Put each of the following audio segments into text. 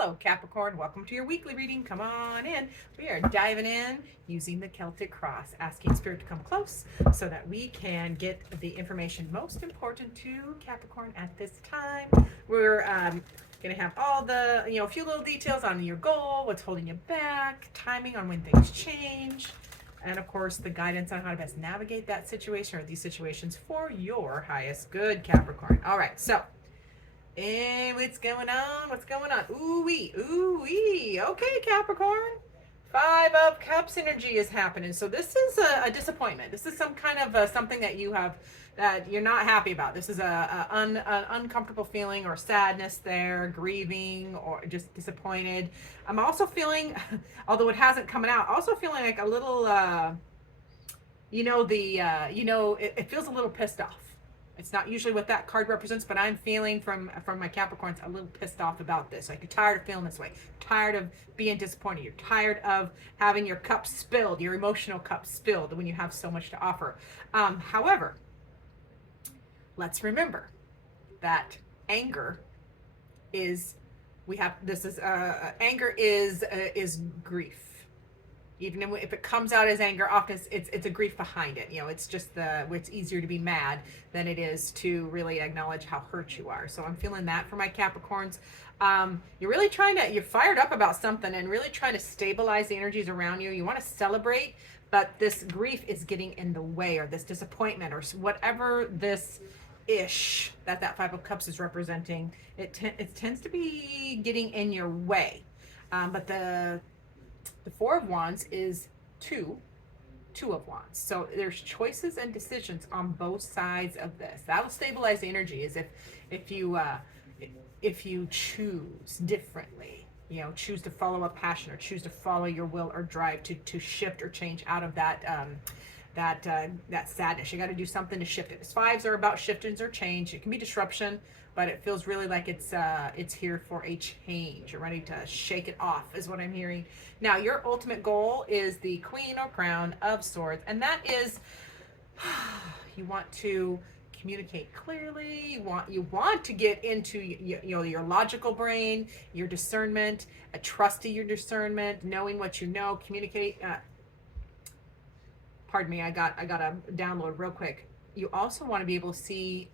Hello, Capricorn. Welcome to your weekly reading. Come on in. We are diving in using the Celtic cross, asking Spirit to come close so that we can get the information most important to Capricorn at this time. We're going to have all the, a few little details on your goal, what's holding you back, timing on when things change, and of course, the guidance on how to best navigate that situation or these situations for your highest good, Capricorn. All right, so. Hey, what's going on? What's going on? Ooh wee, ooh wee. Okay, Capricorn. Five of Cups energy is happening. So this is a disappointment. This is some kind of something that you have that you're not happy about. This is an uncomfortable feeling or sadness there, grieving or just disappointed. I'm also feeling, although it hasn't come out, also feeling like a little, it feels a little pissed off. It's not usually what that card represents, but I'm feeling from my Capricorns a little pissed off about this. Like you're tired of feeling this way, tired of being disappointed. You're tired of having your cup spilled, your emotional cup spilled when you have so much to offer. However, let's remember that anger is anger is grief. Even if it comes out as anger, often it's a grief behind it. It's just it's easier to be mad than it is to really acknowledge how hurt you are. So I'm feeling that for my Capricorns. You're fired up about something and really trying to stabilize the energies around you. You want to celebrate, but this grief is getting in the way, or this disappointment, or whatever this ish that Five of Cups is representing. It tends to be getting in your way. But the Four of Wands is two of Wands. So there's choices and decisions on both sides of this. That will stabilize the energy. Is if you choose differently, choose to follow a passion or choose to follow your will or drive to shift or change out of that sadness. You got to do something to shift it. Fives are about shiftings or change. It can be disruption, but it feels really like it's here for a change. You're ready to shake it off, is what I'm hearing. Now, your ultimate goal is the Queen or Crown of Swords, and that is you want to communicate clearly. You want to get into your logical brain, your discernment, a trust to your discernment, knowing what you know, communicate. Pardon me, I got a download real quick. You also want to be able to see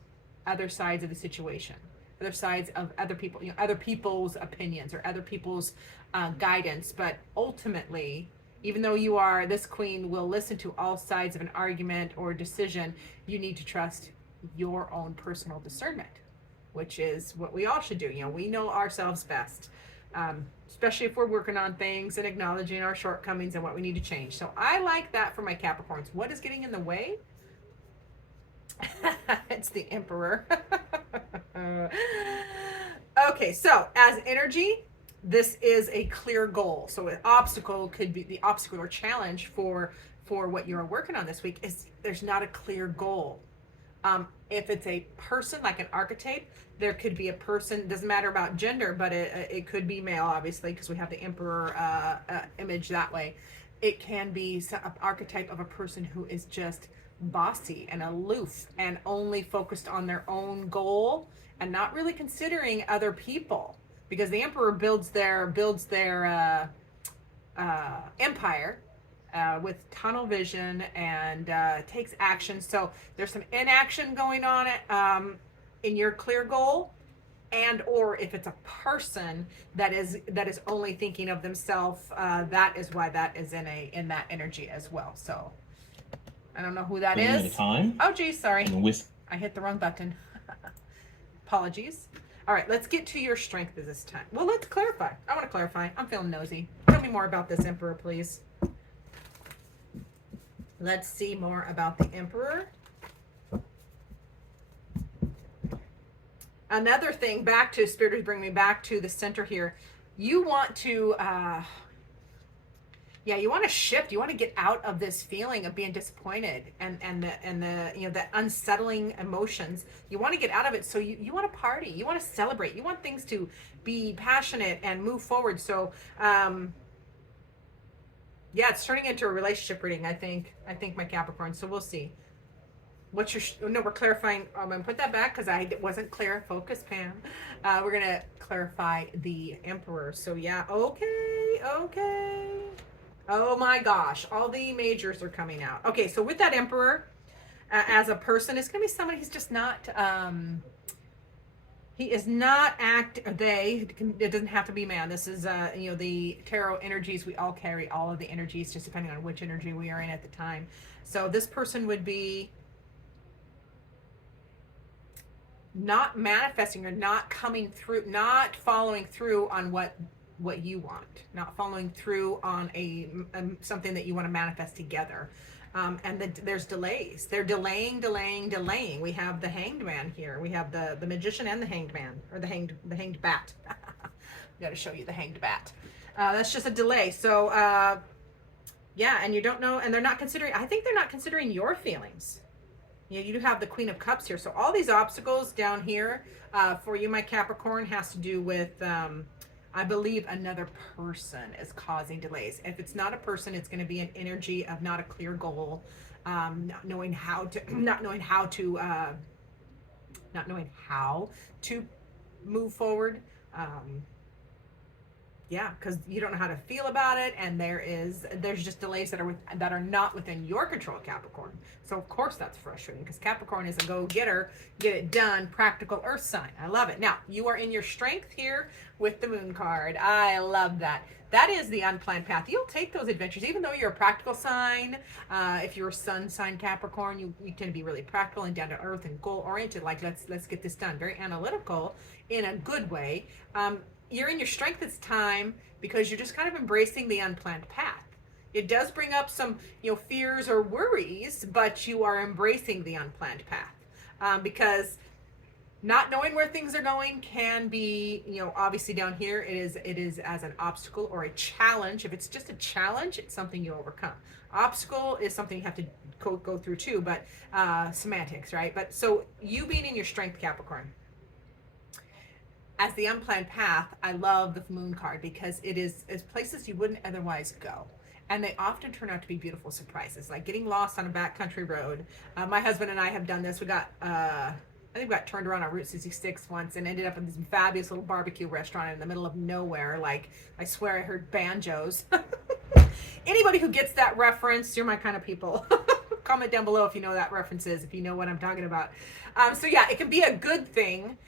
other sides of the situation, other sides of other people, other people's opinions or other people's guidance. But ultimately, even though this queen will listen to all sides of an argument or decision, you need to trust your own personal discernment, which is what we all should do. We know ourselves best, especially if we're working on things and acknowledging our shortcomings and what we need to change. So I like that for my Capricorns. What is getting in the way? It's the Emperor. Okay, so as energy, this is a clear goal. So an obstacle could be the obstacle or challenge for what you're working on this week is there's not a clear goal. If it's a person, like an archetype, there could be a person, doesn't matter about gender, but it could be male, obviously, because we have the Emperor image that way. It can be an archetype of a person who is just bossy and aloof and only focused on their own goal and not really considering other people, because the Emperor builds their empire with tunnel vision and takes action. So there's some inaction going on in your clear goal, and or if it's a person that is only thinking of themselves, that is why that is in that energy as well. So I don't know who that is. Oh geez, sorry. I hit the wrong button. Apologies. All right, let's get to your strength this time. Well, let's clarify. I want to clarify. I'm feeling nosy. Tell me more about this Emperor, please. Let's see more about the Emperor. Another thing, Spirit is bringing me back to the center here. You want to, you want to shift. You want to get out of this feeling of being disappointed and the unsettling emotions. You want to get out of it. So you want to party. You want to celebrate. You want things to be passionate and move forward. So, it's turning into a relationship reading, I think my Capricorn. So we'll see. what's your, no, we're clarifying. I'm going to put that back because I wasn't clear. Focus, Pam. We're going to clarify the Emperor. So yeah, okay, okay. Oh my gosh, all the majors are coming out. Okay, so with that Emperor, as a person, it's going to be somebody who's just not, he is not it doesn't have to be man. This is, you know, the tarot energies. We all carry all of the energies, just depending on which energy we are in at the time. So this person would be not manifesting or not coming through, not following through on what you want, not following through on something that you want to manifest together. And there's delays. They're delaying. We have the Hanged Man here. We have the Magician and the Hanged Man, or the hanged bat. Got to show you the Hanged Bat. That's just a delay. So yeah, and you don't know, and they're not considering. I think they're not considering your feelings. You know, you do have the Queen of Cups here. So all these obstacles down here for you, my Capricorn, has to do with, I believe, another person is causing delays. If it's not a person, it's going to be an energy of not a clear goal, not knowing how to move forward. Yeah, because you don't know how to feel about it, and there's just delays that are not within your control, Capricorn. So of course that's frustrating, because Capricorn is a go-getter, get it done, practical earth sign. I love it. Now you are in your strength here with the Moon card. I love that. That is the unplanned path. You'll take those adventures, even though you're a practical sign. If you're a sun sign Capricorn, you tend to be really practical and down to earth and goal oriented. Like let's get this done. Very analytical in a good way. You're in your strength this time because you're just kind of embracing the unplanned path. It does bring up some, you know, fears or worries, but you are embracing the unplanned path, because not knowing where things are going can be, you know, obviously down here it is as an obstacle or a challenge. If it's just a challenge, it's something you overcome. Obstacle is something you have to go through too, but semantics, right? But so you being in your strength, Capricorn, as the unplanned path, I love the Moon card because it is places you wouldn't otherwise go. And they often turn out to be beautiful surprises, like getting lost on a backcountry road. My husband and I have done this. We got, I think we got turned around on Route 66 once and ended up in this fabulous little barbecue restaurant in the middle of nowhere. Like, I swear I heard banjos. Anybody who gets that reference, you're my kind of people. Comment down below if you know that reference is, if you know what I'm talking about. So yeah, it can be a good thing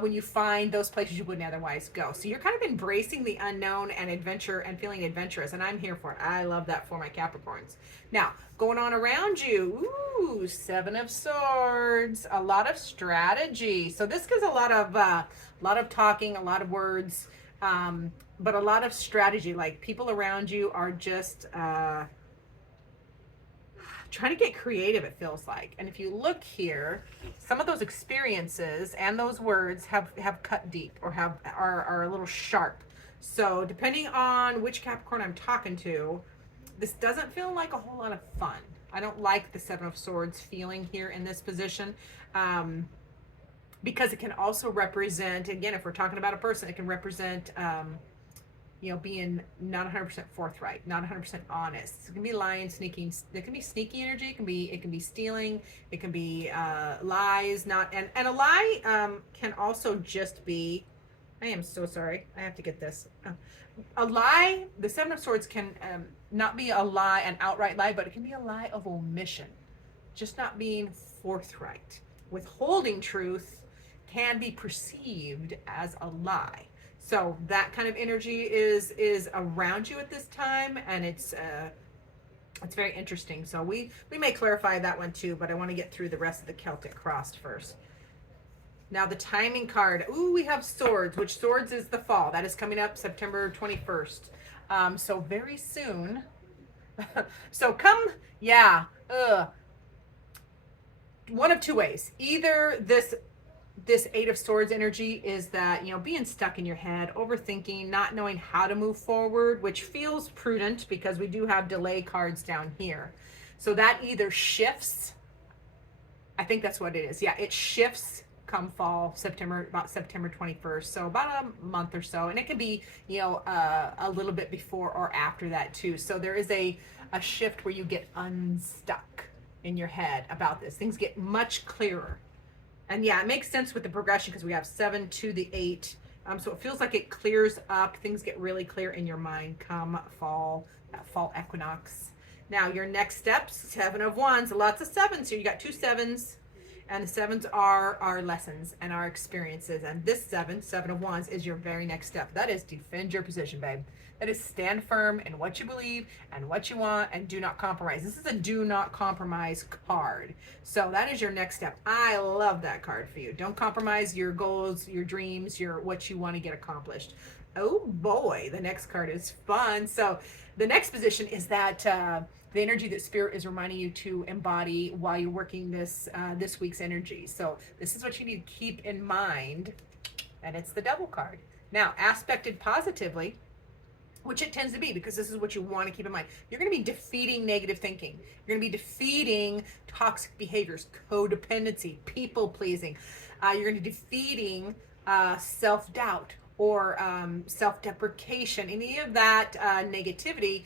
when you find those places you wouldn't otherwise go. So you're kind of embracing the unknown and adventure and feeling adventurous, and I'm here for it. I love that for my Capricorns. Now, going on around you, ooh, Seven of Swords, a lot of strategy. So this gives a lot of talking, a lot of words, but a lot of strategy. Like, people around you are just trying to get creative, it feels like. And if you look here, some of those experiences and those words have cut deep or are a little sharp. So depending on which Capricorn I'm talking to, this doesn't feel like a whole lot of fun. I don't like the Seven of Swords feeling here in this position, because it can also represent, again, if we're talking about a person, it can represent you know, being not 100% forthright, not 100% honest. It can be lying, sneaking. It can be sneaky energy. It can be stealing. It can be lies. And a lie can also just be. I am so sorry. I have to get this. A lie. The Seven of Swords can not be a lie, an outright lie, but it can be a lie of omission, just not being forthright. Withholding truth can be perceived as a lie. So that kind of energy is around you at this time, and it's very interesting. So we may clarify that one too, but I want to get through the rest of the Celtic Cross first. Now the timing card. Ooh, we have Swords, which Swords is the fall. That is coming up September 21st. So very soon. So come, yeah. One of two ways. Either this Eight of Swords energy is that, you know, being stuck in your head, overthinking, not knowing how to move forward, which feels prudent because we do have delay cards down here. So that either shifts. I think that's what it is. Yeah, it shifts come fall, about September 21st. So about a month or so. And it can be, you know, a little bit before or after that too. So there is a shift where you get unstuck in your head about this. Things get much clearer. And yeah, it makes sense with the progression because we have 7 to the 8. So it feels like it clears up. Things get really clear in your mind come fall, that fall equinox. Now your next steps, 7 of Wands, lots of 7s. So you got 2 7s, and the 7s are our lessons and our experiences. And this 7 of Wands, is your very next step. That is defend your position, babe. That is stand firm in what you believe and what you want, and do not compromise. This is a do not compromise card. So that is your next step. I love that card for you. Don't compromise your goals, your dreams, your what you want to get accomplished. Oh boy, the next card is fun. So the next position is that the energy that Spirit is reminding you to embody while you're working this this week's energy. So this is what you need to keep in mind, and it's the Devil card. Now, aspected positively, which it tends to be because this is what you want to keep in mind. You're going to be defeating negative thinking. You're going to be defeating toxic behaviors, codependency, people pleasing. You're going to be defeating self-doubt or self-deprecation, any of that negativity.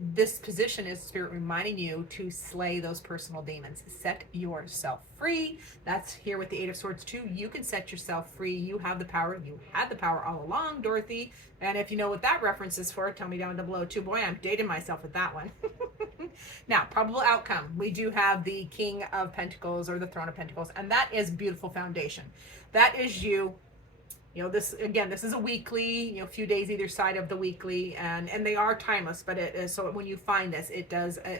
This position is Spirit reminding you to slay those personal demons. Set yourself free. That's here with the 8 of Swords too. You can set yourself free. You have the power. You had the power all along, Dorothy. And if you know what that reference is for, tell me down below too. Boy, I'm dating myself with that one. Now, probable outcome. We do have the King of Pentacles or the Throne of Pentacles, and that is beautiful foundation. That is you. You know, this, again, this is a weekly, you know, a few days either side of the weekly, and they are timeless, but it is, so when you find this, it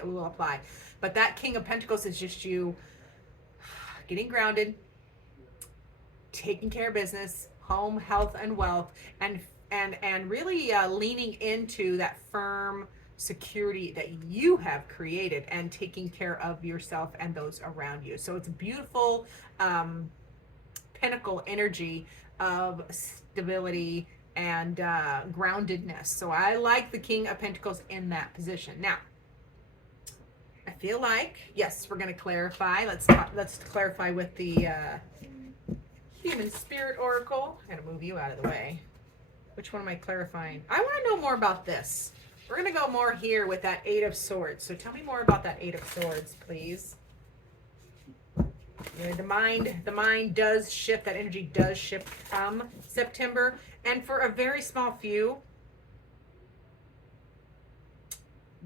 will apply. But that King of Pentacles is just you getting grounded, taking care of business, home, health, and wealth, and really leaning into that firm security that you have created and taking care of yourself and those around you. So it's a beautiful pinnacle energy of stability and groundedness. So I like the King of Pentacles in that position. Now, I feel like, yes, we're going to clarify. Let's clarify with the Human Spirit Oracle. I'm going to move you out of the way. Which one am I clarifying? I want to know more about this. We're going to go more here with that 8 of Swords. So tell me more about that 8 of Swords, please. You know, the mind does shift. That energy does shift come September, and for a very small few,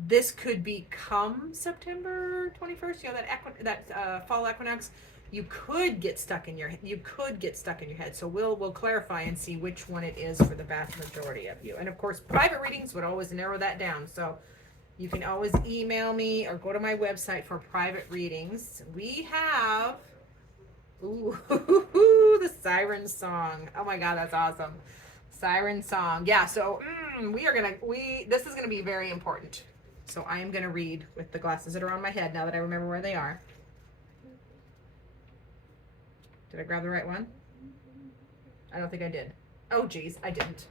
this could become September 21st. You know, that fall equinox. You could get stuck in your head. So we'll clarify and see which one it is for the vast majority of you. And of course, private readings would always narrow that down. So you can always email me or go to my website for private readings. We have, ooh, the Siren Song. Oh my God, that's awesome. Siren Song. Yeah, so this is gonna be very important. So I am gonna read with the glasses that are on my head now that I remember where they are. Did I grab the right one? I don't think I did. Oh geez, I didn't.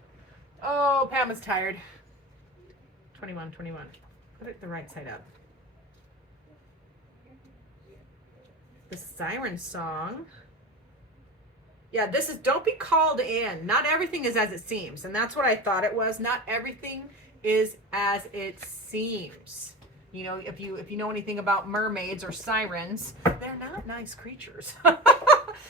Oh, Pam was tired. 21. Put it the right side up. The Siren Song. Yeah, this is, don't be called in. Not everything is as it seems. And that's what I thought it was. Not everything is as it seems. You know, if you know anything about mermaids or sirens, they're not nice creatures.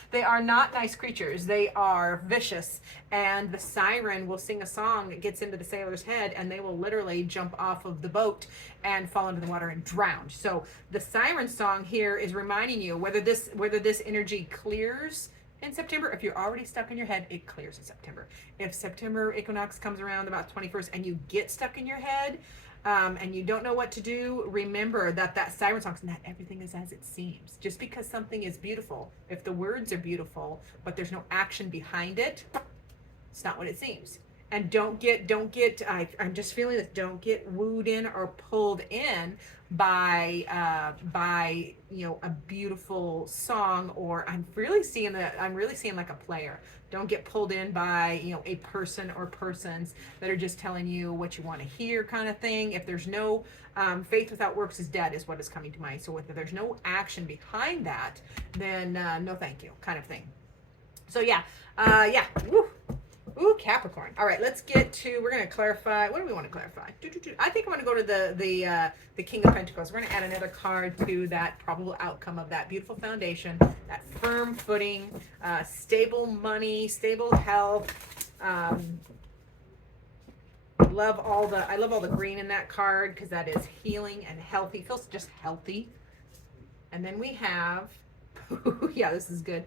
They are not nice creatures. They are vicious. And the siren will sing a song that gets into the sailor's head, and they will literally jump off of the boat and fall into the water and drown. So the Siren Song here is reminding you whether this energy clears in September. If you're already stuck in your head, it clears in September. If September equinox comes around about 21st and you get stuck in your head, and you don't know what to do, remember that Siren Song, not everything is as it seems. Just because something is beautiful, if the words are beautiful, but there's no action behind it, it's not what it seems. And don't get, I'm just feeling this, don't get wooed in or pulled in by you know, a beautiful song, or I'm really seeing like a player. Don't get pulled in by, you know, a person or persons that are just telling you what you want to hear kind of thing. If there's no faith without works is dead is what is coming to mind. So if there's no action behind that, then no thank you kind of thing. So yeah, yeah. Woo. Ooh, Capricorn. All right, let's get to, we're going to clarify. What do we want to clarify? I think I want to go to the King of Pentacles. We're going to add another card to that probable outcome of that beautiful foundation, that firm footing, stable money, stable health. I love all the green in that card because that is healing and healthy. It feels just healthy. And then we have, yeah, this is good.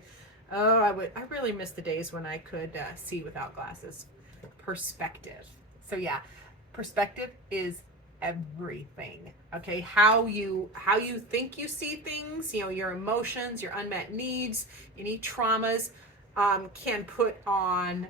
Oh, I really miss the days when I could see without glasses. Perspective. So yeah, perspective is everything. Okay, how you think you see things, you know, your emotions, your unmet needs, any traumas, can put on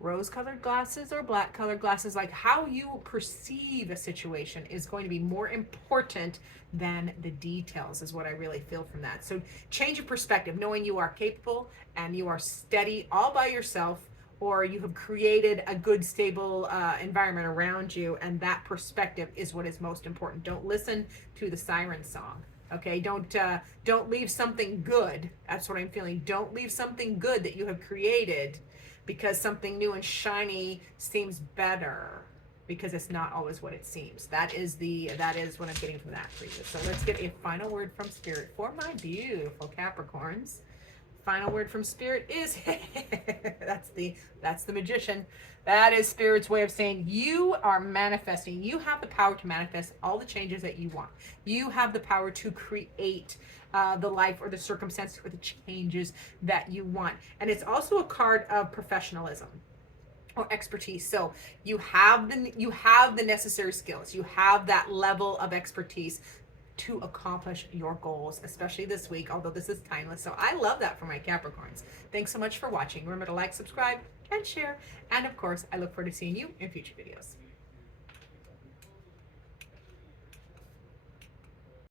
rose-colored glasses or black-colored glasses. Like how you perceive a situation is going to be more important than the details, is what I really feel from that. So change your perspective, knowing you are capable and you are steady all by yourself, or you have created a good, stable environment around you, and that perspective is what is most important. Don't listen to the siren song. Okay, don't leave something good. That's what I'm feeling. Don't leave something good that you have created because something new and shiny seems better, because it's not always what it seems. That is what I'm getting from that for you. So let's get a final word from Spirit for my beautiful Capricorns. Final word from Spirit is that's the Magician. That is Spirit's way of saying you are manifesting. You have the power to manifest all the changes that you want. You have the power to create the life or the circumstances or the changes that you want. And it's also a card of professionalism or expertise. So you have the necessary skills. You have that level of expertise to accomplish your goals, especially this week, although this is timeless. So I love that for my Capricorns. Thanks so much for watching. Remember to like, subscribe, and share. And of course, I look forward to seeing you in future videos.